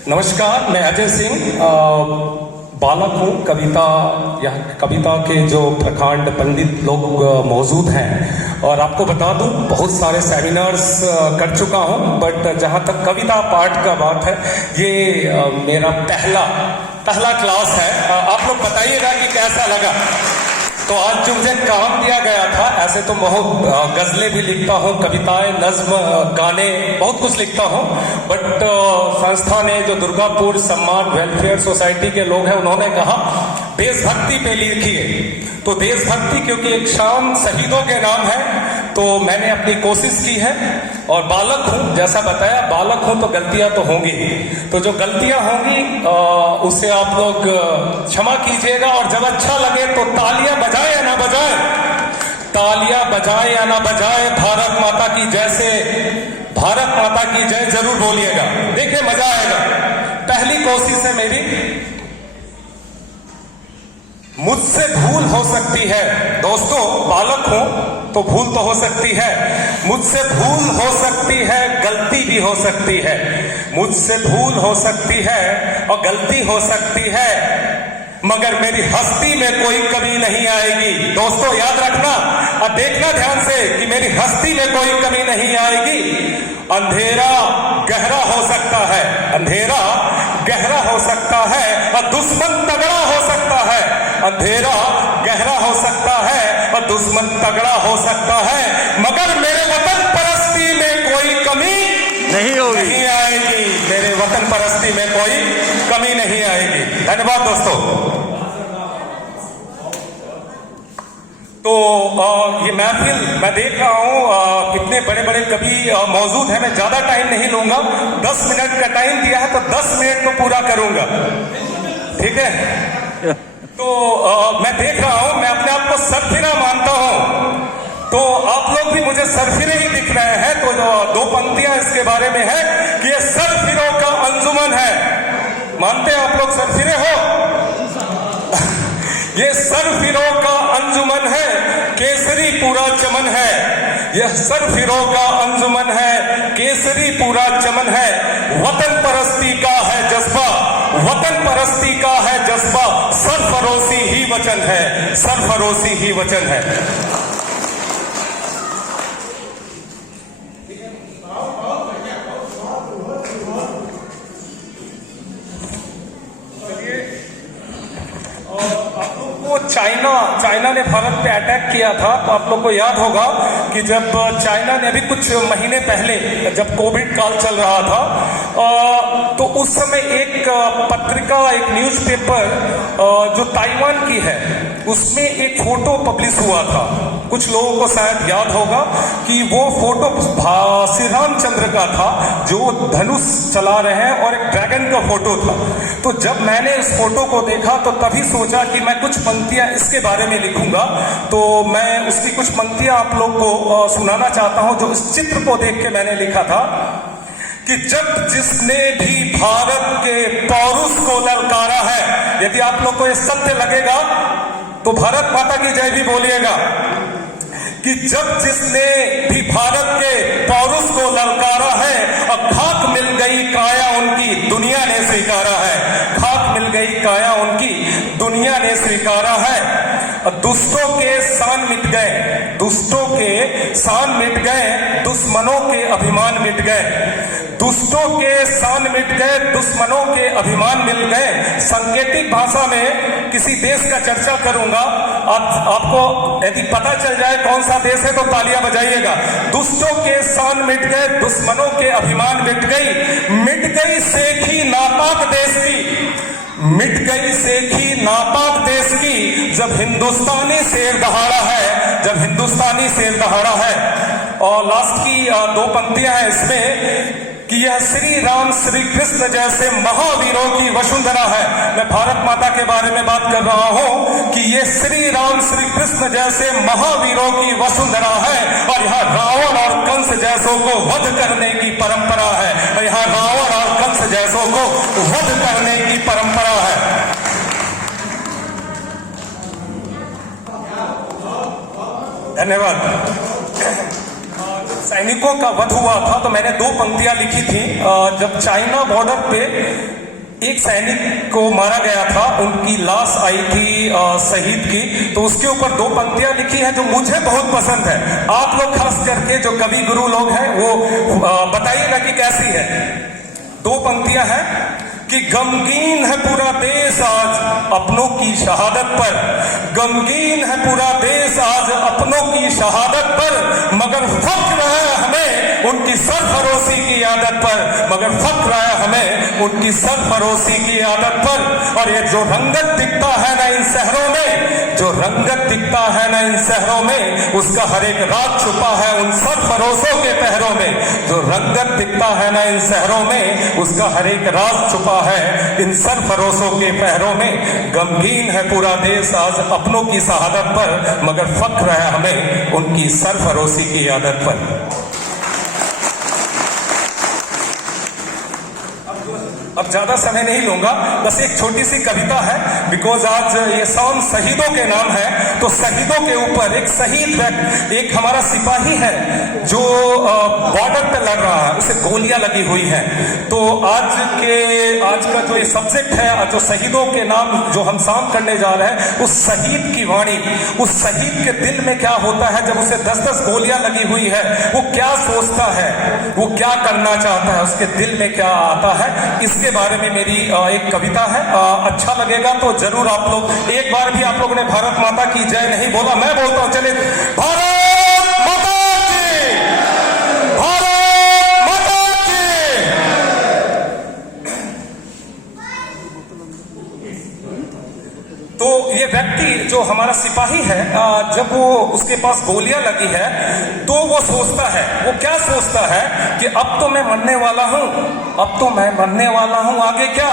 नमस्कार, मैं अजय सिंह बालक हूँ। कविता के जो प्रकांड पंडित लोग मौजूद हैं, और आपको बता दूं बहुत सारे सेमिनार्स कर चुका हूँ, बट जहाँ तक कविता पाठ का बात है, ये मेरा पहला क्लास है। आप लोग बताइएगा कि कैसा लगा। तो आज जो मुझे काम दिया गया था, ऐसे तो बहुत गजलें भी लिखता हूँ, कविताएं, नज्म, गाने, बहुत कुछ लिखता हूँ, बट संस्था ने, जो दुर्गापुर सम्मान वेलफेयर सोसाइटी के लोग हैं, उन्होंने कहा देशभक्ति पे लिखिए। तो देशभक्ति क्योंकि एक शाम शहीदों के नाम है, तो मैंने अपनी कोशिश की है। और बालक हूँ, जैसा बताया, बालक हूँ तो गलतियां तो होंगी। तो जो गलतियां होंगी उसे आप लोग क्षमा कीजिएगा, और जब अच्छा लगे तो तालियां बजाए या ना बजाए, तालियां बजाए या ना बजाए, भारत माता की जय से, भारत माता की जय जरूर बोलिएगा। देखिए मजा आएगा। पहली कोशिश है मेरी। मुझसे भूल हो सकती है दोस्तों, बालक हूं तो भूल तो हो सकती है। मुझसे भूल हो सकती है, गलती भी हो सकती है। मुझसे भूल हो सकती है और गलती हो सकती है, मगर मेरी हस्ती में कोई कमी नहीं आएगी। दोस्तों याद रखना और देखना ध्यान से कि मेरी हस्ती में कोई कमी नहीं आएगी। अंधेरा गहरा हो सकता है, अंधेरा गहरा हो सकता है और दुश्मन तगड़ा हो सकता है। अंधेरा गहरा हो सकता है और दुश्मन तगड़ा हो सकता है, मगर मेरे वतन परस्ती में कोई कमी नहीं आएगी। मेरे वतन परस्ती में कोई कमी नहीं आएगी। धन्यवाद दोस्तों। तो ये महफिल मैं देख रहा हूँ, इतने बड़े बड़े कवि मौजूद हैं। मैं ज्यादा टाइम नहीं लूंगा, 10 मिनट का टाइम दिया है तो 10 मिनट तो पूरा करूंगा, ठीक है। तो मैं देख रहा हूं, मैं अपने आप को सरफिरा मानता हूं, तो आप लोग भी मुझे सरफिरे ही दिख रहे हैं। तो 2 पंक्तियां इसके बारे में है कि ये सरफिरों का अंजुमन है। मानते हैं आप लोग सरफिरे हो? ये सरफिरों का अंजुमन है, केसरी पूरा चमन है। यह सरफिरों का अंजुमन है, केसरी पूरा चमन है। वतन परस्ती का है जज्बा, वतन परस्ती का है जज्बा, सरफरोशी ही वचन है, सरफरोशी ही वचन है। चाइना ने भारत पे अटैक किया था, तो आप लोग को याद होगा कि जब चाइना ने अभी कुछ महीने पहले, जब कोविड काल चल रहा था, तो उस समय एक पत्रिका, एक न्यूज़पेपर जो ताइवान की है, उसमें एक फोटो पब्लिश हुआ था। कुछ लोगों को शायद याद होगा कि वो फोटो श्री रामचंद्र का था, जो धनुष चला रहे हैं, और एक ड्रैगन का फोटो था। तो जब मैंने इस फोटो को देखा तो तभी सोचा कि मैं कुछ पंक्तियां इसके बारे में लिखूंगा। तो मैं उसकी कुछ पंक्तियां आप लोग को सुनाना चाहता हूं, जो इस चित्र को देख के मैंने लिखा था कि जब जिसने भी भारत के पौरुष को ललकारा है। यदि आप लोग को ये सत्य लगेगा तो भारत माता की जय भी बोलिएगा कि जब जिसने भी भारत के पौरुष को ललकारा है और खाक मिल गई काया उनकी, दुनिया ने स्वीकारा है। खाक मिल गई काया उनकी, दुनिया ने स्वीकारा है। दुष्टों के शान मिट गए, दुष्टों के शान मिट गए, दुश्मनों के अभिमान मिट गए। दुष्टों के शान मिट गए, दुश्मनों के अभिमान मिल गए। सांकेतिक भाषा में किसी देश का चर्चा करूंगा, आपको यदि पता चल जाए कौन सा देश है तो तालियां बजाइएगा। दुष्टों के शान मिट गए, दुश्मनों के अभिमान मिट गई सेखी नापाक देश की, मिट गई सेखी नापाक देश की, जब हिंदुस्तानी शेर दहाड़ा है, जब हिंदुस्तानी शेर दहाड़ा है। और लास्ट की 2 पंक्तियां हैं इसमें कि यह श्री राम श्री कृष्ण जैसे महावीरों की वसुंधरा है। मैं भारत माता के बारे में बात कर रहा हूं कि ये श्री राम श्री कृष्ण जैसे महावीरों की वसुंधरा है, और यहाँ रावण और कंस जैसों को वध करने की परंपरा है। और यहाँ रावण और कंस जैसों को वध करने की परंपरा है। धन्यवाद। सैनिकों का वध हुआ था तो मैंने 2 पंक्तियां लिखी थी। जब चाइना बॉर्डर पे एक सैनिक को मारा गया था, उनकी लाश आई थी शहीद की, तो उसके ऊपर 2 पंक्तियां लिखी हैं जो मुझे बहुत पसंद है। आप लोग खास करके जो कवि गुरु लोग हैं वो बताइएगा कि कैसी है। 2 पंक्तियां हैं कि गमगीन है पूरा देश आज अपनों की शहादत पर, गमगीन है पूरा देश आज अपनों की शहादत पर, मगर फख्र है हमें उनकी सरफरोशी की आदत पर, मगर फख्र है हमें उनकी सरफरोशी की आदत पर। और ये जो रंगत दिखता है ना इन शहरों में, जो रंगत दिखता है ना इन शहरों में, उसका हर एक राज छुपा है उन सरफरोशों के पहरों में। जो रंगत दिखता है ना इन शहरों में, उसका हर एक राज छुपा है इन सरफरोशों के पहरों में। गमगीन है पूरा देश आज अपनों की शहादत पर, मगर फख्र है हमें उनकी सरफरोशी की आदत पर। अब ज्यादा समय नहीं लूंगा, बस एक छोटी सी कविता है, बिकॉज आज ये सॉन्ग शहीदों के नाम है। तो शहीदों के ऊपर एक शहीद एक हमारा सिपाही है जो बॉर्डर पे लड़ रहा है, उसे गोलियां लगी हुई हैं। तो आज का जो ये सब्जेक्ट है, जो शहीदों के नाम जो हम शाम करने जा रहे हैं, उस शहीद की वाणी, उस शहीद के दिल में क्या होता है जब उसे 10-10 गोलियां लगी हुई है, वो क्या सोचता है, वो क्या करना चाहता है, उसके दिल में क्या आता है, इसके बारे में मेरी एक कविता है। अच्छा लगेगा तो जरूर आप लोग, एक बार भी आप लोगों ने भारत माता की जय नहीं बोला, मैं बोलता हूं, चले भारत माता की, भारत माता की। तो ये व्यक्ति जो हमारा सिपाही है, जब वो उसके पास गोलियां लगी है तो वो सोचता है, वो क्या सोचता है कि अब तो मैं मरने वाला हूं, अब तो मैं मरने वाला हूं, आगे क्या।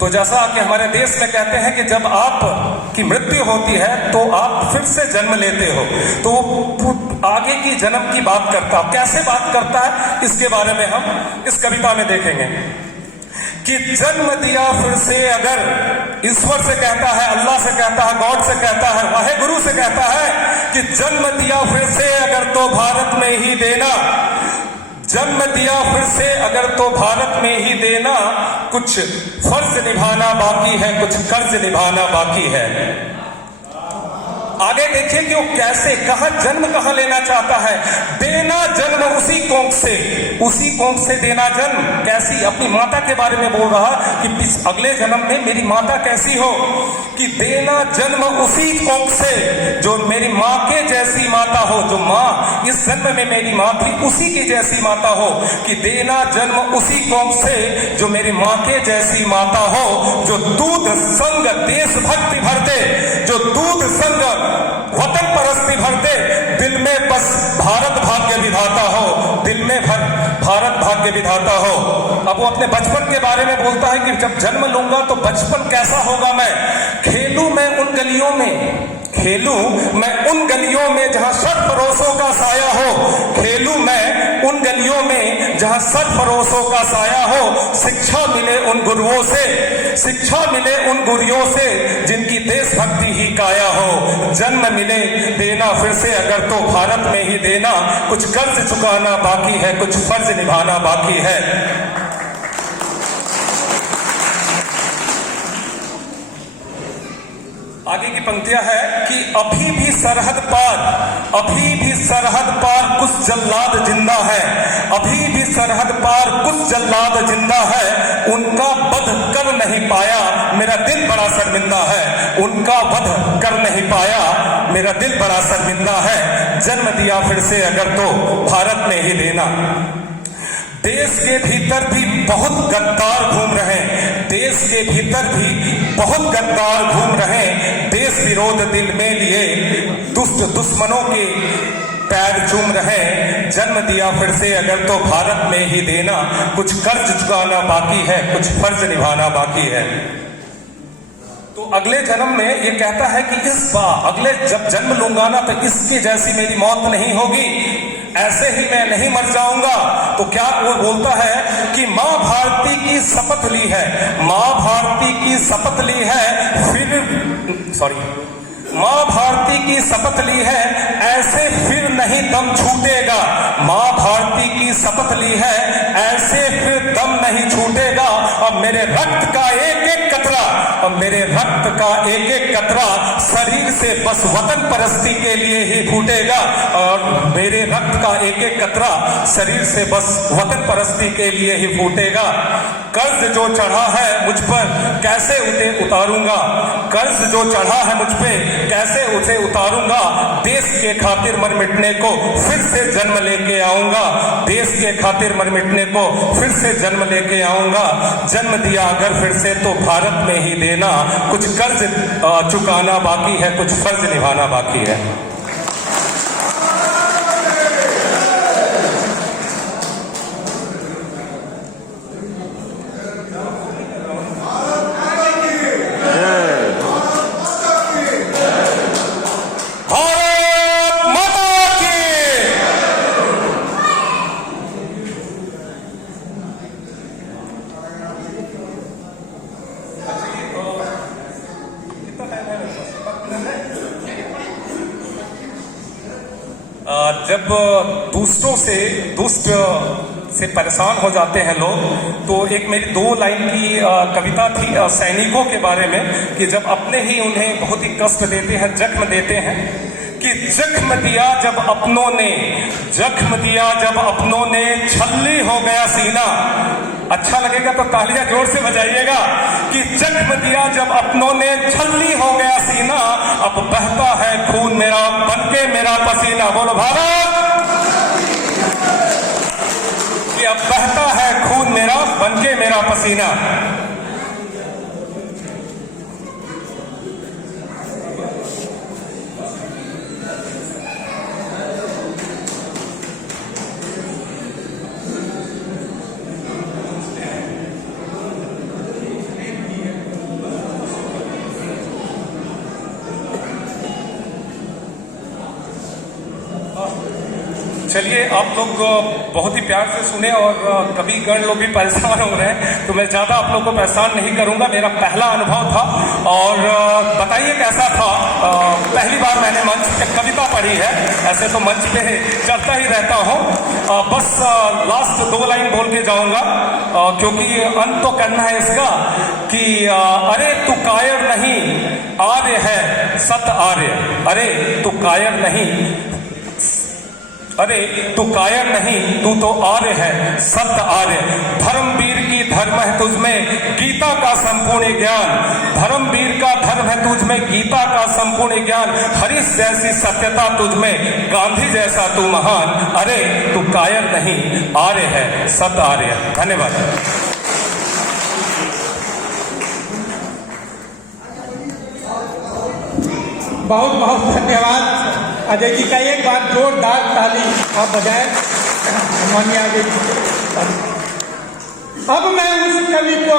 तो जैसा कि हमारे देश में कहते हैं कि जब आप की मृत्यु होती है तो आप फिर से जन्म लेते हो, तो वो आगे की जन्म की बात करता है। कैसे बात करता है, इसके बारे में हम इस कविता में देखेंगे कि जन्म दिया फिर से अगर, ईश्वर से कहता है, अल्लाह से कहता है, गॉड से कहता है, वाहे गुरु से कहता है कि जन्म दिया फिर से अगर तो भारत में ही देना, जन्म दिया फिर से अगर तो भारत में ही देना, कुछ फर्ज निभाना बाकी है, कुछ कर्ज निभाना बाकी है। आगे देखिए कि वो कैसे, कहां जन्म कहां लेना चाहता है। देना जन्म उसी कोख से, उसी कोख से देना जन्म, कैसी, अपनी माता के बारे में बोल रहा कि अगले जन्म में मेरी माता कैसी हो, कि देना जन्म उसी कोख से जो मेरी माँ के जैसी माता हो, जो माँ इस जन्म में मेरी माँ थी उसी की जैसी माता हो, कि देना जन्म उसी कोख से जो मेरी माँ के जैसी माता हो, जो दूध संग देशभक्ति भर दे, जो दूध संग वतन परस्ती भर दे, दिल में बस भारत भाग्य विधाता हो, दिल में भारत भाग्य विधाता हो। अब वो अपने बचपन के बारे में बोलता है कि जब जन्म लूंगा तो बचपन कैसा होगा, मैं खेलूं, मैं उन गलियों में, खेलूं मैं उन गलियों में जहां सरफरोशों का साया हो, खेलूं मैं उन गलियों में जहां सरफरोशों का साया हो। शिक्षा मिले उन गुरुओं से, शिक्षा मिले उन गुरुओं से जिनकी देशभक्ति ही काया हो। जन्म मिले देना फिर से अगर तो भारत में ही देना, कुछ कर्ज चुकाना बाकी है, कुछ फर्ज निभाना बाकी है। आगे की पंक्तियां है कि अभी भी सरहद पार, अभी भी सरहद पार कुछ जल्लाद जिंदा है, अभी भी सरहद पार कुछ जल्लाद जिंदा है, उनका वध कर नहीं पाया मेरा दिल बड़ा शर्मिंदा है, उनका वध कर नहीं पाया मेरा दिल बड़ा शर्मिंदा है। जन्म दिया फिर से अगर तो भारत में ही देना। देश के भीतर भी बहुत गद्दार घूम रहे, देश के भीतर भी बहुत गद्दार घूम रहे, देश विरोध दिल में लिए दुष्ट दुश्मनों के पैर चूम रहे। जन्म दिया फिर से अगर तो भारत में ही देना, कुछ कर्ज चुकाना बाकी है, कुछ फर्ज निभाना बाकी है। तो अगले जन्म में ये कहता है कि इस बार अगले जब जन्म लूंगा ना तो इसकी जैसी मेरी मौत नहीं होगी, ऐसे ही मैं नहीं मर जाऊंगा। तो क्या वो बोलता है कि मां भारती की शपथ ली है, मां भारती की शपथ ली है, फिर मां भारती की शपथ ली है, ऐसे फिर नहीं दम छूटेगा, माँ भारती की शपथ ली है, ऐसे फिर दम नहीं छूटेगा। अब मेरे रक्त का एक एक कतरा, अब मेरे रक्त का एक एक कतरा शरीर से बस वतन परस्ती के लिए ही फूटेगा। और मेरे रक्त का एक एक कतरा शरीर से बस वतन परस्ती के लिए ही फूटेगा। कर्ज जो चढ़ा है मुझ पर कैसे उसे उतारूंगा, कर्ज जो चढ़ा है मुझ पे कैसे उसे उतारूंगा। देश के खातिर मर मिटने को फिर से जन्म लेके आऊंगा, देश के खातिर मर मिटने को फिर से जन्म लेके आऊंगा। जन्म दिया अगर फिर से तो भारत में ही देना, कुछ कर्ज चुकाना बाकी है, कुछ फर्ज निभाना बाकी है। जब दूसरों से दुष्ट से परेशान हो जाते हैं लोग, तो एक मेरी 2 लाइन की कविता थी सैनिकों के बारे में, कि जब अपने ही उन्हें बहुत ही कष्ट देते हैं, जख्म देते हैं, कि जख्म दिया जब अपनों ने, जख्म दिया जब अपनों ने, छल्ली हो गया सीना। अच्छा लगेगा तो तालियां जोर से बजाइएगा। कि जख्म दिया जब अपनों ने, छल्ली हो गया सीना, अब बहता है खून मेरा बनके मेरा पसीना। बोलो भारत, कि अब बहता है खून मेरा बनके मेरा पसीना। चलिए, आप लोग बहुत ही प्यार से सुने और कभी गण लोग भी परेशान हो रहे हैं, तो मैं ज़्यादा आप लोग को परेशान नहीं करूंगा। मेरा पहला अनुभव था और बताइए कैसा था। पहली बार मैंने मंच पे कविता पढ़ी है, ऐसे तो मंच पे चलता ही रहता हूँ। बस लास्ट 2 लाइन बोल के जाऊंगा, क्योंकि अंत तो करना है इसका। कि अरे तू कायर नहीं आर्य है सत आर्य, अरे तू कायर नहीं, अरे तू कायर नहीं, तू तो आर्य है सत्य आर्य। धर्मवीर की धर्म है तुझमें गीता का संपूर्ण ज्ञान, धर्मवीर का धर्म है तुझमें गीता का संपूर्ण ज्ञान। हरीश जैसी सत्यता तुझमें, गांधी जैसा तू महान। अरे तू कायर नहीं आर्य है सत्य आर्य। धन्यवाद। बहुत बहुत धन्यवाद अजय जी का। एक बार जोरदार ताली आप बजाएं माननीय अजय जी। अब मैं उस कवि को